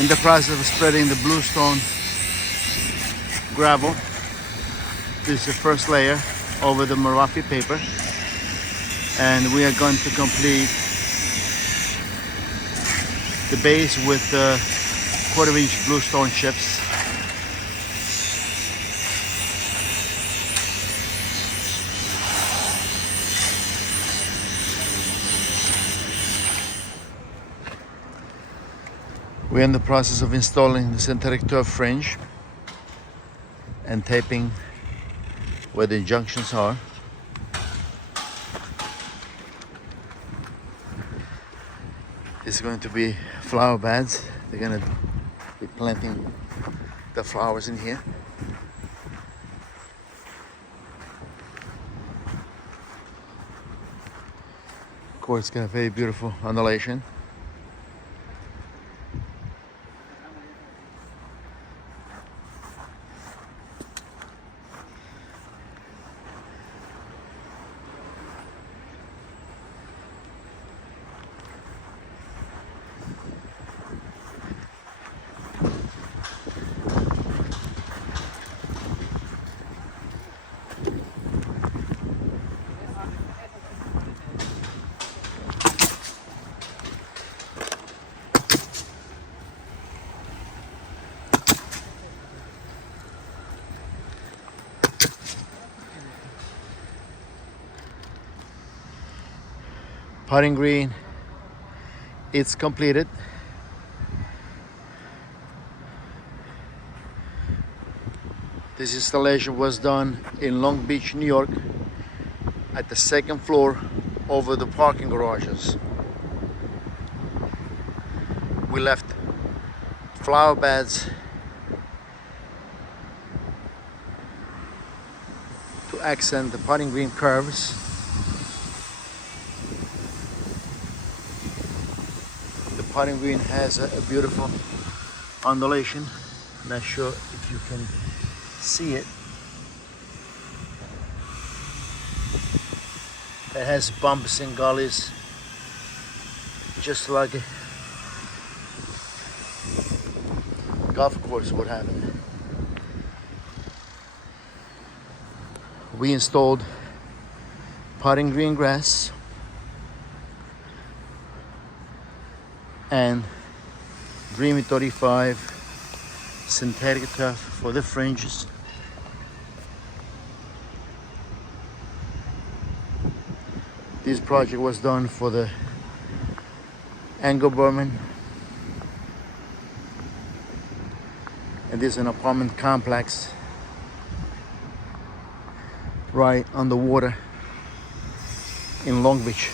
In the process of spreading the bluestone gravel. This is the first layer over the Marafi paper, and we are going to complete the base with the 1/4-inch bluestone chips. We're in the process of installing the synthetic turf fringe and taping where the junctions are. This is going to be flower beds. They're going to be planting the flowers in here. Of course, it's got a very beautiful undulation. Potting green, it's completed. This installation was done in Long Beach, New York, at the 2nd floor over the parking garages. We left flower beds to accent the potting green curves. The potting green has a beautiful undulation. Not sure if you can see it. It has bumps and gullies, just like a golf course would have it. We installed potting green grass and Dreamy 35 synthetic turf for the fringes. This project was done for the Anglo-Burman, and this is an apartment complex right on the water in Long Beach.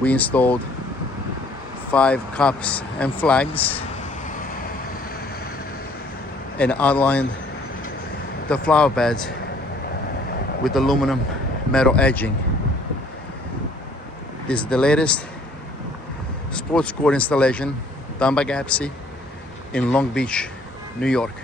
We installed 5 cups and flags and outlined the flower beds with aluminum metal edging. This is the latest sports court installation done by Gappsi in Long Beach, New York.